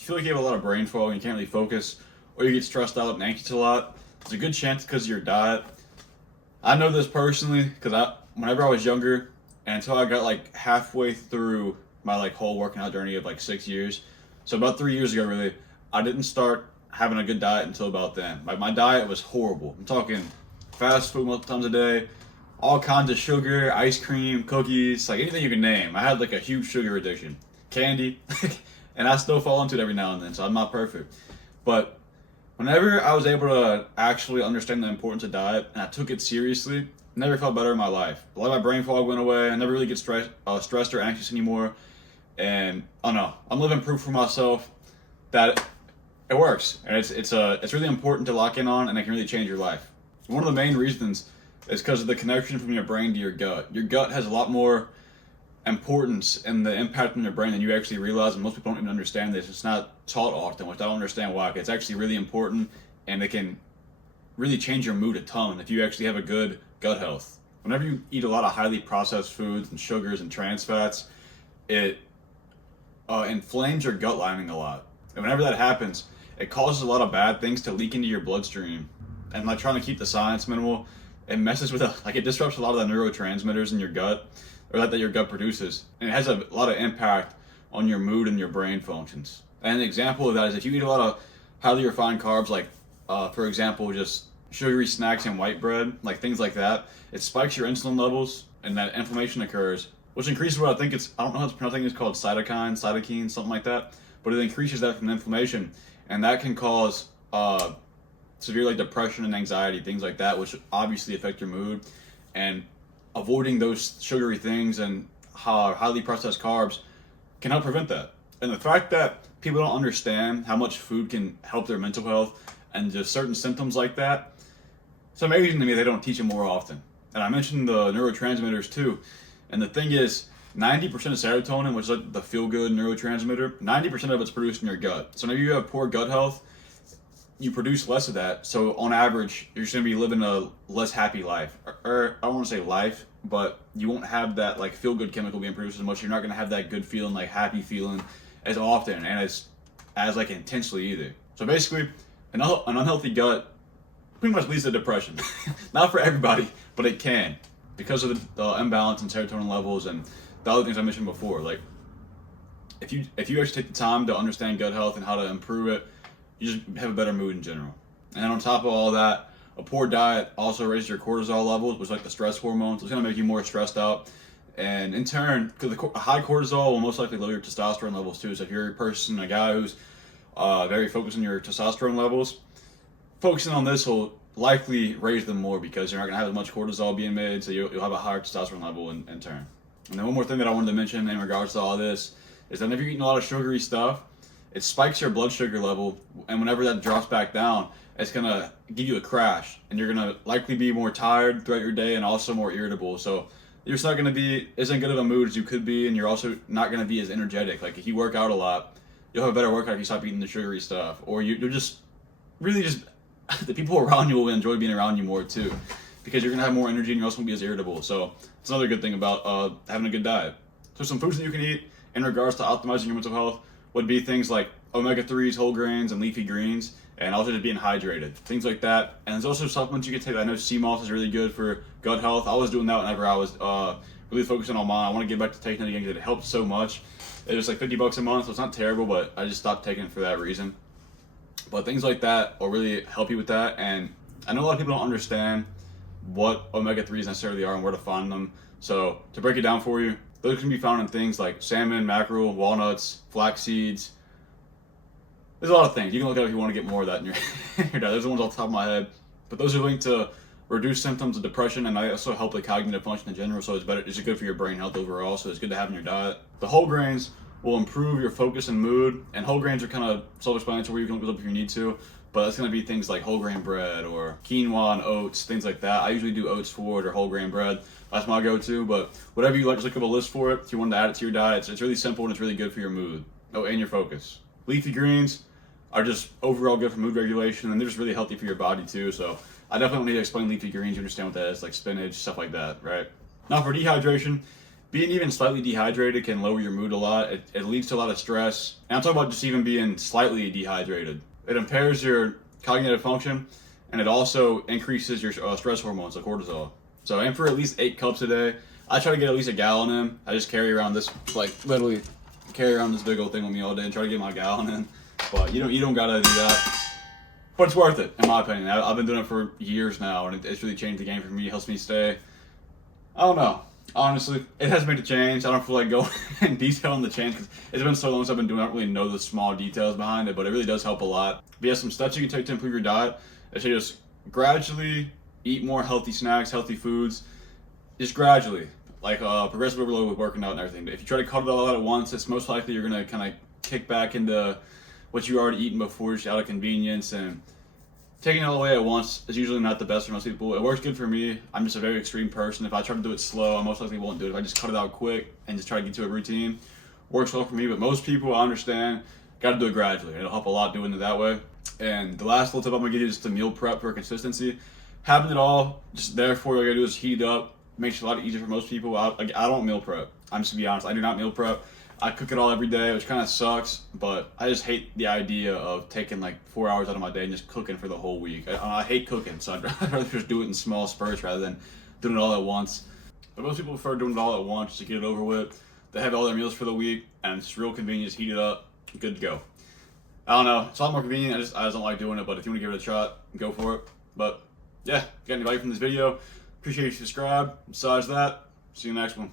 you feel like you have a lot of brain fog and you can't really focus, or you get stressed out and anxious a lot, there's a good chance because of your diet. I know this personally because whenever I was younger, and until I got like halfway through my like whole working out journey of like 6 years, so about 3 years ago really, I didn't start having a good diet until about then. My diet was horrible. I'm talking fast food multiple times a day, all kinds of sugar, ice cream, cookies, like anything you can name. I had like a huge sugar addiction, candy, and I still fall into it every now and then. So I'm not perfect, but whenever I was able to actually understand the importance of diet and I took it seriously, I never felt better in my life. A lot of my brain fog went away. I never really get stressed or anxious anymore. And I don't know, I'm living proof for myself that it works, and it's really important to lock in on, and it can really change your life. One of the main reasons is because of the connection from your brain to your gut. Your gut has a lot more importance and the impact on your brain than you actually realize, and most people don't even understand this. It's not taught often, which I don't understand why. It's actually really important, and it can really change your mood a ton if you actually have a good gut health. Whenever you eat a lot of highly processed foods and sugars and trans fats, it inflames your gut lining a lot. And whenever that happens, it causes a lot of bad things to leak into your bloodstream. And like trying to keep the science minimal, it messes with it disrupts a lot of the neurotransmitters in your gut, or that your gut produces. And it has a lot of impact on your mood and your brain functions. And an example of that is if you eat a lot of highly refined carbs, like for example, just sugary snacks and white bread, like things like that, it spikes your insulin levels and that inflammation occurs, which increases what I don't know how to pronounce it, it's called cytokine, something like that, but it increases that from inflammation, and that can cause severe like depression and anxiety, things like that, which obviously affect your mood. And avoiding those sugary things and highly processed carbs can help prevent that. And the fact that people don't understand how much food can help their mental health and just certain symptoms like that, it's amazing to me they don't teach it more often. And I mentioned the neurotransmitters too. And the thing is, 90% of serotonin, which is like the feel-good neurotransmitter, 90% of it's produced in your gut. So if you have poor gut health, you produce less of that. So on average, you're just gonna be living a less happy life. Or I don't want to say life, but you won't have that like feel-good chemical being produced as much. You're not gonna have that good feeling, like happy feeling, as often and as like intensely either. So basically, an unhealthy gut pretty much leads to depression. Not for everybody, but it can, because of the imbalance in serotonin levels and the other things I mentioned before. Like if you actually take the time to understand gut health and how to improve it, you just have a better mood in general. And then on top of all that, a poor diet also raises your cortisol levels, which is like the stress hormones. It's gonna make you more stressed out, and in turn, because a high cortisol will most likely lower your testosterone levels too. So if you're a guy who's very focused on your testosterone levels, focusing on this will likely raise them more because you're not going to have as much cortisol being made, so you'll have a higher testosterone level in turn. And then one more thing that I wanted to mention in regards to all this is that if you're eating a lot of sugary stuff, it spikes your blood sugar level, and whenever that drops back down, it's going to give you a crash, and you're going to likely be more tired throughout your day and also more irritable. So you're just not going to be as in good of a mood as you could be, and you're also not going to be as energetic. Like if you work out a lot, you'll have a better workout if you stop eating the sugary stuff, or you're just really just the people around you will enjoy being around you more too, because you're gonna have more energy and you're also gonna be as irritable. So it's another good thing about having a good diet. So some foods that you can eat in regards to optimizing your mental health would be things like omega-3s, whole grains, and leafy greens, and also just being hydrated, things like that. And there's also supplements you can take. I know sea moss is really good for gut health. I was doing that whenever I was really focusing on mine. I want to get back to taking it again because it helps so much. It was like $50 a month, so it's not terrible, but I just stopped taking it for that reason. But things like that will really help you with that. And I know a lot of people don't understand what omega-3s necessarily are and where to find them. So to break it down for you, those can be found in things like salmon, mackerel, walnuts, flax seeds. There's a lot of things. You can look at it if you want to get more of that in your diet. Those are the ones off the top of my head. But those are linked to reduce symptoms of depression, and they also help the cognitive function in general, so it's good for your brain health overall, so it's good to have in your diet. The whole grains will improve your focus and mood, and whole grains are kind of self-explanatory. You can look it up if you need to, but it's going to be things like whole grain bread or quinoa and oats, things like that. I usually do oats for it or whole grain bread. That's my go-to, but whatever you like, just look up a list for it. If you want to add it to your diet, it's really simple and it's really good for your mood. Oh, and your focus. Leafy greens are just overall good for mood regulation, and they're just really healthy for your body too, so I definitely don't need to explain leafy greens. You understand what that is, like spinach, stuff like that, right? Now for dehydration, Being even slightly dehydrated can lower your mood a lot. It leads to a lot of stress. And I'm talking about just even being slightly dehydrated. It impairs your cognitive function, and it also increases your stress hormones, like cortisol. So aim for at least 8 cups a day. I try to get at least a gallon in. I just carry around this, like literally carry around this big old thing with me all day and try to get my gallon in. But you don't gotta do that. But it's worth it, in my opinion. I've been doing it for years now, and it's really changed the game for me. It helps me stay. I don't know. Honestly, it has made a change. I don't feel like going in detail on the change because it's been so long since I've been doing it. I don't really know the small details behind it, but it really does help a lot. But yeah, some steps you can take to improve your diet is to just gradually eat more healthy snacks, healthy foods, just gradually, like progressive overload with working out and everything. But if you try to cut it all out at once, it's most likely you're gonna kind of kick back into what you already eaten before, just out of convenience, and taking it all away at once is usually not the best for most people. It works good for me. I'm just a very extreme person. If I try to do it slow, I most likely won't do it. If I just cut it out quick and just try to get to a routine, works well for me. But most people, I understand, got to do it gradually. It'll help a lot doing it that way. And the last little tip I'm gonna give you is just to meal prep for consistency. Having it all just there for you, all you gotta do is heat it up. Makes it a lot easier for most people. I don't meal prep. I'm just to be honest. I do not meal prep. I cook it all every day, which kind of sucks, but I just hate the idea of taking like 4 hours out of my day and just cooking for the whole week. I hate cooking, so I'd rather just do it in small spurts rather than doing it all at once. But most people prefer doing it all at once to get it over with. They have all their meals for the week, and it's real convenient. Just heat it up, good to go. I don't know, it's a lot more convenient. I just don't like doing it, but if you want to give it a shot, go for it. But yeah, if you got any value from this video, appreciate you subscribe. Besides that, see you next one.